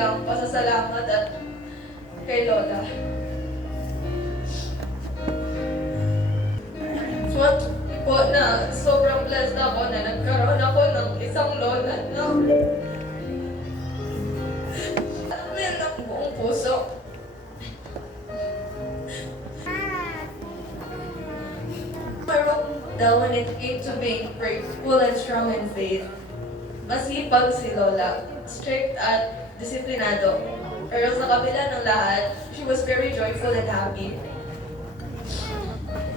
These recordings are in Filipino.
bilang pasasalamat at kay Lola. So, po na sobrang blessed ako na nagkaroon ako ng isang lola na alam yan ng buong puso. That when it came to being grateful and strong in faith, masipag si Lola, strict at disiplinado. Pero sa kabila ng lahat, she was very joyful and happy.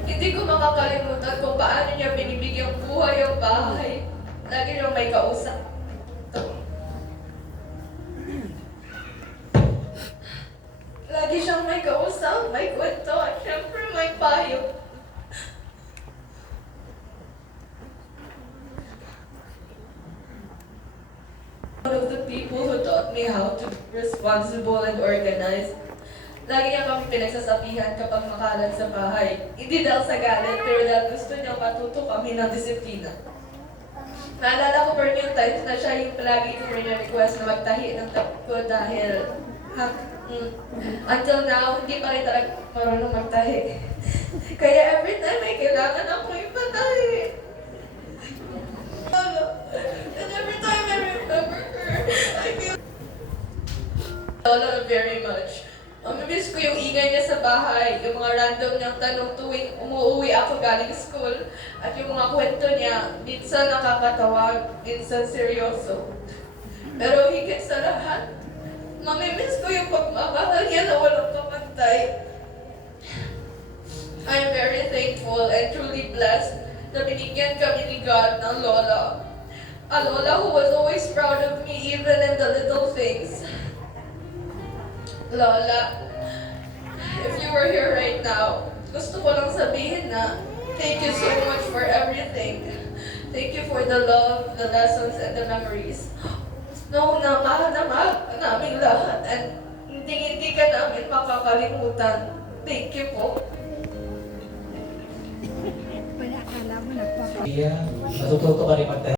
Hindi ko makakalimutan kung paano niya binibigyang buhay ang bahay. Lagi niyang may kausap. Lagi siyang may kausap, may kwento, at syempre may payo. One of the people who taught me how to be responsible and organized. Lagi niya kami pinagsasabihan kapag makalat sa bahay. Hindi dahil sa galit, pero dahil gusto niyang matuto kami ng disiplina. Naalala ko pa rin yung times na siya yung palagi ko rin request na magtahi ng tabi ko dahil until now, hindi pa rin talaga marunong magtahi. Kaya every time ay kailangan ako ipatahi. And every time I remember her, I feel Lola very much. Mamimiss ko yung ingay niya sa bahay, yung mga random niyang tanong tuwing umuwi ako galing school, at yung mga kwento niya, minsan nakakatawa, minsan seryoso. Pero higit sa lahat, mamimiss ko yung pagmamahal niya na walang kapantay. I'm very thankful and truly blessed na binigyan kami ni God ng Lola. A Lola who was always proud of me even in the little things. Lola, if you were here right now, gusto ko lang sabihin na thank you so much for everything. Thank you for the love, the lessons, and the memories. No, na mahal namin lahat and hindi ka namin makakalimutan. Thank you po. Wala, akala mo nagpapakita. Matututo ka rin magtahi.